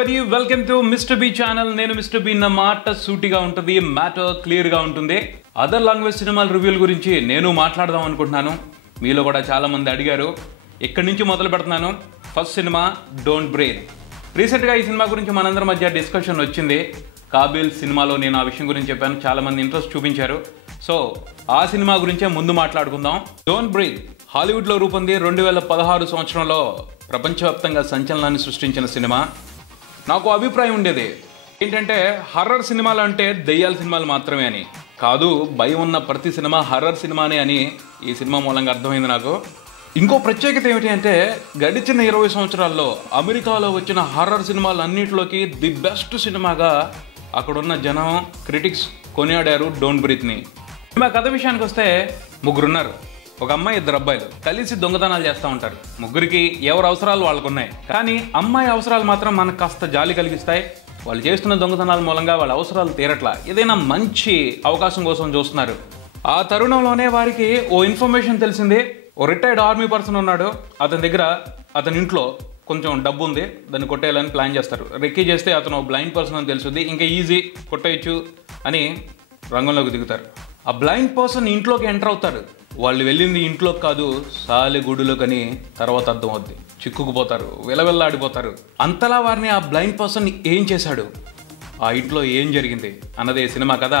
everybody, welcome to Mr. B channel. నేను mister B నా మాట సూటిగా ఉంటుంది, మ్యాటర్ క్లియర్ గా ఉంటుంది. అదర్ లాంగ్వేజ్ సినిమాల రివ్యూల గురించి నేను మాట్లాడదాం అనుకుంటున్నాను. మీలో కూడా చాలా మంది అడిగారు. ఇక్కడి నుంచి మొదలు పెడుతున్నాను. First cinema don't breathe. రీసెంట్గా ఈ సినిమా గురించి మనందరి మధ్య డిస్కషన్ వచ్చింది. కాబిల్ సినిమాలో నేను ఆ విషయం గురించి చెప్పాను, చాలా మంది ఇంట్రెస్ట్ చూపించారు. సో ఆ సినిమా గురించే ముందు మాట్లాడుకుందాం. డోంట్ బ్రీత్ హాలీవుడ్లో రూపొంది 2016 సంవత్సరంలో ప్రపంచవ్యాప్తంగా సంచలనాన్ని సృష్టించిన సినిమా. నాకు అభిప్రాయం ఉండేది ఏంటంటే, హర్రర్ సినిమాలు అంటే దెయ్యాల సినిమాలు మాత్రమే అని కాదు, భయం ఉన్న ప్రతి సినిమా హర్రర్ సినిమానే అని ఈ సినిమా మూలంగా అర్థమైంది నాకు. ఇంకో ప్రత్యేకత ఏమిటి అంటే, గడిచిన 20 సంవత్సరాల్లో అమెరికాలో వచ్చిన హర్రర్ సినిమాలు అన్నింటిలోకి ది బెస్ట్ సినిమాగా అక్కడున్న జనం, క్రిటిక్స్ కొనియాడారు డోంట్ బ్రీత్ని. సినిమా కథ విషయానికి వస్తే, ముగ్గురున్నారు. ఒక అమ్మాయి, ఇద్దరు అబ్బాయిలు కలిసి దొంగతనాలు చేస్తూ ఉంటారు. ముగ్గురికి ఎవరి అవసరాలు వాళ్ళకున్నాయి, కానీ అమ్మాయి అవసరాలు మాత్రం మనకు కాస్త జాలి కలిగిస్తాయి. వాళ్ళు చేస్తున్న దొంగతనాల మూలంగా వాళ్ళ అవసరాలు తీరట్లా, ఏదైనా మంచి అవకాశం కోసం చూస్తున్నారు. ఆ తరుణంలోనే వారికి ఓ ఇన్ఫర్మేషన్ తెలిసింది. ఓ రిటైర్డ్ ఆర్మీ పర్సన్ ఉన్నాడు, అతని దగ్గర అతని ఇంట్లో కొంచెం డబ్బు ఉంది, దాన్ని కొట్టేయాలని ప్లాన్ చేస్తారు. రెక్కీ చేస్తే అతను బ్లైండ్ పర్సన్ అని తెలుస్తుంది, ఇంకా ఈజీ కొట్టేయచ్చు అని రంగంలోకి దిగుతారు. ఆ బ్లైండ్ పర్సన్ ఇంట్లోకి ఎంటర్ అవుతారు. వాళ్ళు వెళ్ళింది ఇంట్లోకి కాదు, సాలెగూడులోకి అని తర్వాత అర్థమవుద్ది. చిక్కుకుపోతారు, విలవిల్లాడిపోతారు. అంతలా వారిని ఆ బ్లైండ్ పర్సన్ ఏం చేశాడు, ఆ ఇంట్లో ఏం జరిగింది అన్నదే సినిమా కథ.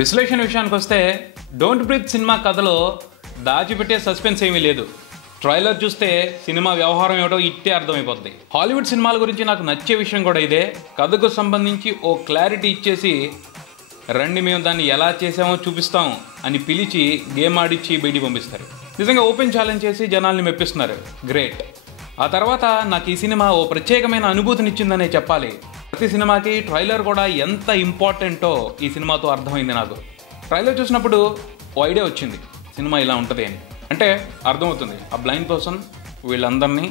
విశ్లేషణ విషయానికి వస్తే, డోంట్ బ్రీత్ సినిమా కథలో దాచిపెట్టే సస్పెన్స్ ఏమీ లేదు. ట్రైలర్ చూస్తే సినిమా వ్యవహారం ఏమిటో ఇట్టే అర్థమైపోద్ది. హాలీవుడ్ సినిమాల గురించి నాకు నచ్చే విషయం కూడా ఇదే. కథకు సంబంధించి ఓ క్లారిటీ ఇచ్చేసి, రండి మేము దాన్ని ఎలా చేసామో చూపిస్తాం అని పిలిచి గేమ్ ఆడిచ్చి బయటికి పంపిస్తారు. నిజంగా ఓపెన్ ఛాలెంజ్ చేసి జనాల్ని మెప్పిస్తున్నారు. గ్రేట్. ఆ తర్వాత నాకు ఈ సినిమా ఓ ప్రత్యేకమైన అనుభూతినిచ్చిందనే చెప్పాలి. ప్రతి సినిమాకి ట్రైలర్ కూడా ఎంత ఇంపార్టెంటో ఈ సినిమాతో అర్థమైంది నాకు. ట్రైలర్ చూసినప్పుడు ఓ ఐడియా వచ్చింది, సినిమా ఇలా ఉంటుంది అని. అంటే అర్థమవుతుంది, ఆ బ్లైండ్ పర్సన్ వీళ్ళందరినీ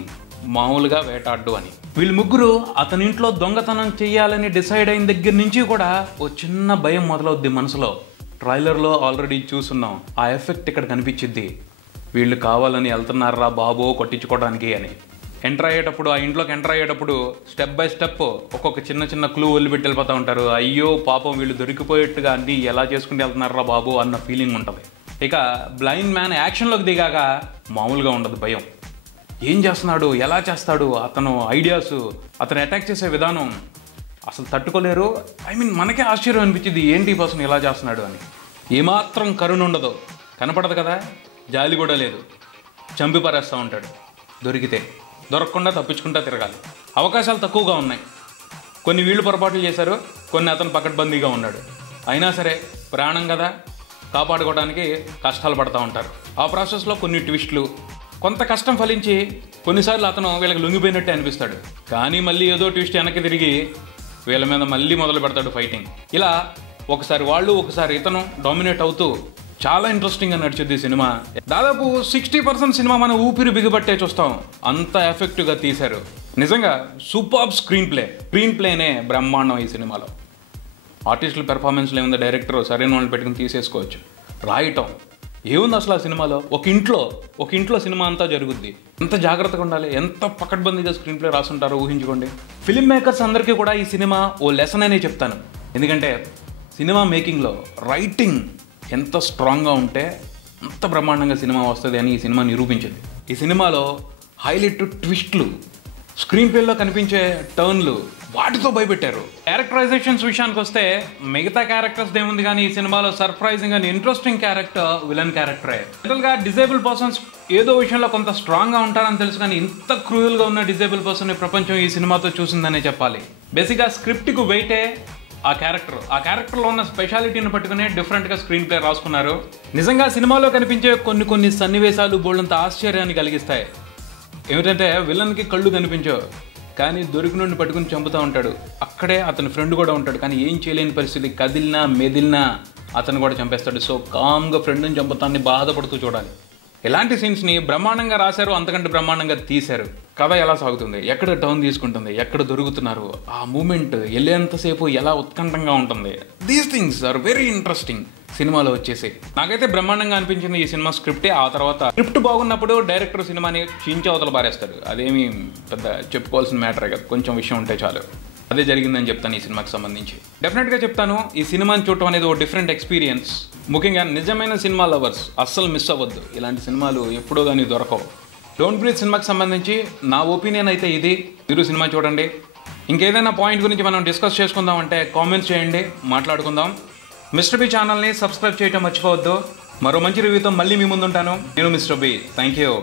మామూలుగా వేటాడ్డు అని. వీళ్ళు ముగ్గురు అతని ఇంట్లో దొంగతనం చేయాలని డిసైడ్ అయిన దగ్గర నుంచి కూడా ఓ చిన్న భయం మొదలవుద్ది మనసులో. ట్రైలర్లో ఆల్రెడీ చూస్తున్నాం, ఆ ఎఫెక్ట్ ఇక్కడ కనిపించిద్ది. వీళ్ళు కావాలని వెళ్తున్నారా బాబో కొట్టించుకోవడానికి అని. ఆ ఇంట్లోకి ఎంటర్ అయ్యేటప్పుడు స్టెప్ బై స్టెప్ ఒక్కొక్క చిన్న చిన్న క్లూ వదిలిపెట్టి వెళ్ళిపోతూ ఉంటారు. అయ్యో పాపం వీళ్ళు దొరికిపోయేట్టుగా అన్నీ ఎలా చేసుకుంటూ వెళ్తున్నారా బాబు అన్న ఫీలింగ్ ఉంటుంది. ఇక బ్లైండ్ మ్యాన్ యాక్షన్లోకి దిగాక మామూలుగా ఉండదు భయం. ఏం చేస్తున్నాడు, ఎలా చేస్తాడు, అతను ఐడియాస్, అతను అటాక్ చేసే విధానం అసలు తట్టుకోలేరు. మనకే ఆశ్చర్యం అనిపించింది, ఏంటి పర్సన్ ఎలా చేస్తున్నాడు అని. ఏమాత్రం కరుణ ఉండదు, కనపడదు కదా, జాలి కూడా లేదు. చంపి పారేస్తూ ఉంటాడు. దొరకకుండా తప్పించుకుంటా తిరగాలి. అవకాశాలు తక్కువగా ఉన్నాయి. కొన్ని వీళ్ళు పొరపాట్లు చేశారు, కొన్ని అతను పకడ్బందీగా ఉన్నాడు. అయినా సరే ప్రాణం కదా, కాపాడుకోవడానికి కష్టాలు పడుతూ ఉంటారు. ఆ ప్రాసెస్లో కొన్ని ట్విస్ట్లు, కొంత కష్టం ఫలించి కొన్నిసార్లు అతను వీళ్ళకి లొంగిపోయినట్టే అనిపిస్తాడు. కానీ మళ్ళీ ఏదో ట్విస్ట్ వెనక్కి తిరిగి వీళ్ళ మీద మళ్ళీ మొదలు పెడతాడు ఫైటింగ్. ఇలా ఒకసారి వాళ్ళు ఒకసారి ఇతను డామినేట్ అవుతూ చాలా ఇంట్రెస్టింగ్గా నడిచింది సినిమా. దాదాపు 60% సినిమా మనం ఊపిరి బిగబట్టే చూస్తాం, అంత ఎఫెక్టివ్గా తీశారు. నిజంగా సూపర్బ్ స్క్రీన్ ప్లేనే బ్రహ్మాండం ఈ సినిమాలో. ఆర్టిస్టుల పెర్ఫార్మెన్స్లో ఏముంది, డైరెక్టర్ సరైన వాళ్ళని పెట్టుకుని తీసేసుకోవచ్చు. రాయటం ఏముంది అసలు ఆ సినిమాలో. ఒక ఇంట్లో సినిమా అంతా జరుగుద్ది. ఎంత జాగ్రత్తగా ఉండాలి, ఎంత పకడ్బందీగా స్క్రీన్ ప్లే రాసుంటారో ఊహించుకోండి. ఫిల్మ్ మేకర్స్ అందరికీ కూడా ఈ సినిమా ఓ లెసన్ అనే చెప్తాను. ఎందుకంటే సినిమా మేకింగ్లో రైటింగ్ ఎంత స్ట్రాంగ్గా ఉంటే అంత బ్రహ్మాండంగా సినిమా వస్తుంది అని ఈ సినిమా నిరూపించింది. ఈ సినిమాలో హైలైట్ ట్విస్ట్లు, స్క్రీన్ ప్లేలో కనిపించే టర్న్లు, వాటితో భయపెట్టారు. క్యారెక్టరైజేషన్స్ విషయానికి వస్తే, మిగతా క్యారెక్టర్స్ ఏముంది కానీ ఈ సినిమాలో surprising and interesting character villain క్యారెక్టరే. జనరల్గా డిజేబుల్ పర్సన్స్ ఏదో విషయంలో కొంత స్ట్రాంగ్గా ఉంటారని తెలుసు, కానీ ఇంత క్రూయల్గా ఉన్న డిజేబుల్ పర్సన్ ప్రపంచం ఈ సినిమాతో చూసిందనే చెప్పాలి. బేసిక్గా స్క్రిప్ట్కు వెయిటే ఆ క్యారెక్టర్లో ఉన్న స్పెషాలిటీని పట్టుకునే డిఫరెంట్గా స్క్రీన్ ప్లే రాసుకున్నారు. నిజంగా సినిమాలో కనిపించే కొన్ని సన్నివేశాలు బోల్డంత ఆశ్చర్యాన్ని కలిగిస్తాయి. ఏమిటంటే, విలన్కి కళ్ళు కనిపించవు, కానీ దొరికి నుండి పట్టుకుని చంపుతూ ఉంటాడు. అక్కడే అతని ఫ్రెండ్ కూడా ఉంటాడు, కానీ ఏం చేయలేని పరిస్థితి, కదిలినా మెదిలినా అతను కూడా చంపేస్తాడు. సో కామ్గా ఫ్రెండ్ని చంపుతాన్ని బాధపడుతూ చూడాలి. ఇలాంటి సీన్స్ని బ్రహ్మాండంగా రాశారు, అంతకంటే బ్రహ్మాండంగా తీశారు. కథ ఎలా సాగుతుంది, ఎక్కడ టర్న్ తీసుకుంటుంది, ఎక్కడ దొరుకుతున్నారు, ఆ మూమెంట్ వెళ్ళేంతసేపు ఎలా ఉత్కంఠంగా ఉంటుంది. These things are very interesting. సినిమాలో వచ్చేసి నాకైతే బ్రహ్మాండంగా అనిపించింది ఈ సినిమా స్క్రిప్టే. ఆ తర్వాత స్క్రిప్ట్ బాగున్నప్పుడు డైరెక్టర్ సినిమాని చించి అవతల పారేస్తాడు. అదేమి పెద్ద చెప్పుకోవాల్సిన మ్యాటరే కదా, కొంచెం విషయం ఉంటే చాలు. అదే జరిగిందని చెప్తాను ఈ సినిమాకి సంబంధించి. డెఫినెట్గా చెప్తాను, ఈ సినిమాని చూడటం అనేది ఒక డిఫరెంట్ ఎక్స్పీరియన్స్. ముఖ్యంగా నిజమైన సినిమా లవర్స్ అస్సలు మిస్ అవ్వద్దు. ఇలాంటి సినిమాలు ఎప్పుడో కానీ దొరకవు. డోంట్ బ్రీత్ సినిమాకి సంబంధించి నా ఒపీనియన్ అయితే ఇది. మీరు సినిమా చూడండి. ఇంకేదైనా పాయింట్ గురించి మనం డిస్కస్ చేసుకుందాం అంటే కామెంట్స్ చేయండి, మాట్లాడుకుందాం. మిస్టర్ బి ఛానల్ని సబ్స్క్రైబ్ చేయడం మర్చిపోవద్దు. మరో మంచి రివ్యూతో మళ్ళీ మీ ముందుంటాను. నేను మిస్టర్ బి. Thank you.